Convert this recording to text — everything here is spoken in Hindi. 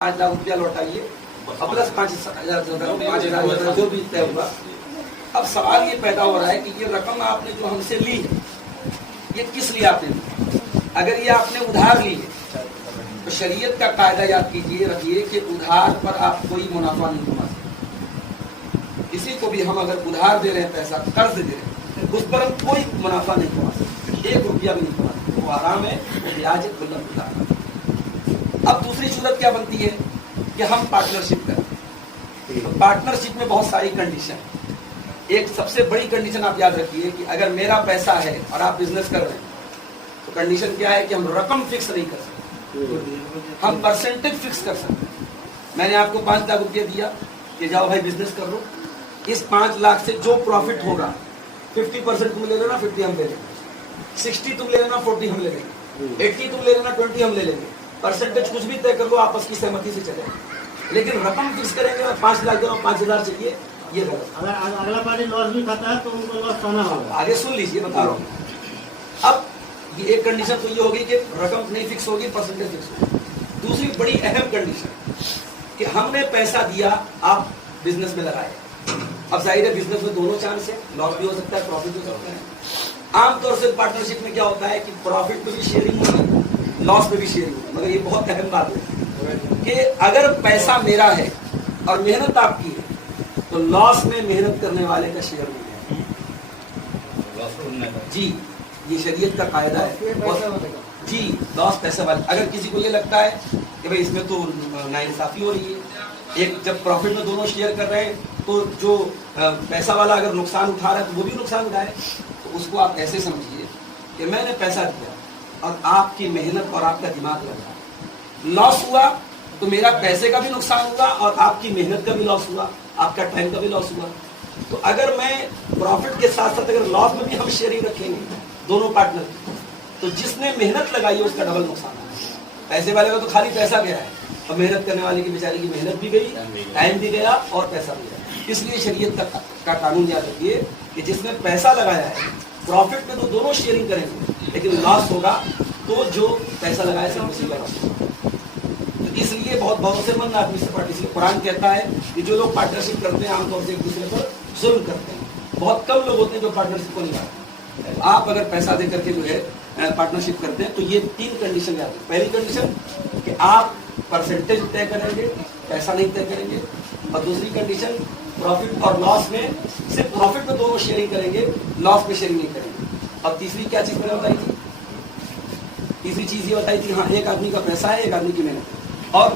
5 लाख रुपया लौटाइए और प्लस 5,000 जो भी तय हुआ। अब सवाल ये पैदा हो रहा है कि ये रकम आपने जो हमसे ली है ये किस लिए आपने ली? अगर ये आपने उधार ली है तो शरीयत का कायदा याद कीजिए, रखिए कि उधार पर आप कोई मुनाफा नहीं कमा सकते। किसी को भी हम अगर उधार दे रहे हैं, पैसा कर्ज दे रहे हैं, उस पर हम कोई मुनाफा नहीं कमा सकते, 1 रुपया भी नहीं कमा सकते। वो आराम है, वो ब्याज है, खुल्ला उधार। अब दूसरी सूरत क्या बनती है कि हम पार्टनरशिप करें। तो पार्टनरशिप में बहुत सारी कंडीशन है। एक सबसे बड़ी कंडीशन आप याद रखिए कि अगर मेरा पैसा है और आप बिजनेस कर रहे हैं तो कंडीशन क्या है कि हम रकम फिक्स नहीं कर सकते, हम परसेंटेज फिक्स कर सकते हैं। मैंने आपको 5 लाख रुपया दिया कि जाओ भाई बिजनेस कर लो, इस 5 लाख से जो प्रॉफिट होगा 50% तुम ले लेना, 50 हम ले लेंगे, 60 तुम ले लेना, 40 हम ले लेंगे, 80 तुम ले लेना, 20 हम ले लेंगे। परसेंटेज कुछ भी तय कर लो, आपस की सहमति से चले, लेकिन रकम फिक्स करेंगे और 5 लाख देना 5,000 चाहिए, ये गलत। अगर अगला पार्टी लॉस भी खाता है तो उनको लॉस खाना होगा। आगे सुन लीजिए, बता रहा हूँ। अब ये एक कंडीशन तो ये होगी कि रकम नहीं फिक्स होगी, परसेंटेज फिक्स होगी। दूसरी बड़ी अहम कंडीशन कि हमने पैसा दिया, आप बिजनेस में लगाए। अब जाहिर है बिजनेस में दोनों चांस है, लॉस भी हो सकता है, प्रॉफिट भी हो सकता है। आमतौर से पार्टनरशिप में क्या होता है कि प्रॉफिट में भी शेयरिंग होगी, लॉस में भी शेयरिंग होगी। मगर ये बहुत अहम बात है कि अगर पैसा मेरा है और मेहनत आपकी है तो लॉस में मेहनत करने वाले का शेयर नहीं है। जी, ये शरीयत का कायदा है। जी, लॉस पैसे वाले। अगर किसी को ये लगता है कि भाई इसमें तो नाइंसाफी हो रही है, एक जब प्रॉफिट में दोनों शेयर कर रहे हैं तो जो पैसा वाला अगर नुकसान उठा रहा है तो वो भी नुकसान उठाए, तो उसको आप ऐसे समझिए कि मैंने पैसा दिया और आपकी मेहनत और आपका दिमाग लगा, लॉस हुआ तो मेरा पैसे का भी नुकसान हुआ और आपकी मेहनत का भी लॉस हुआ, आपका टाइम का भी लॉस हुआ। तो अगर मैं प्रॉफिट के साथ साथ अगर लॉस में भी हम शेयरिंग रखेंगे दोनों पार्टनर, तो जिसने मेहनत लगाई है उसका डबल नुकसान है। पैसे वाले का तो खाली पैसा गया है और मेहनत करने वाले की बेचारे की मेहनत भी गई, टाइम भी गया और पैसा भी गया। इसलिए शरीयत का कानून याद रखिए कि जिसने पैसा लगाया है, प्रॉफिट में तो दोनों शेयरिंग करेंगे, लेकिन लॉस होगा तो जो पैसा लगाया सिर्फ उसी का लॉस होगा। तो इसलिए बहुत भरोसेमंद आदमी से पार्टी, इसलिए कुरान कहता है कि जो लोग पार्टनरशिप करते हैं आमतौर से एक दूसरे पर जुल्म करते हैं। बहुत कम लोग होते हैं जो पार्टनरशिप को निभाते हैं। आप अगर पैसा दे करके जो है पार्टनरशिप करते हैं तो ये 3 कंडीशन याद है। पहली कंडीशन कि आप परसेंटेज तय करेंगे, पैसा नहीं तय करेंगे। और दूसरी कंडीशन प्रॉफिट और लॉस में सिर्फ प्रॉफिट में दोनों शेयरिंग करेंगे, लॉस में शेयरिंग नहीं करेंगे। और तीसरी क्या चीज मैंने बताई थी? तीसरी चीज ये बताई थी, हाँ, एक आदमी का पैसा है, एक आदमी की मेहनत है। और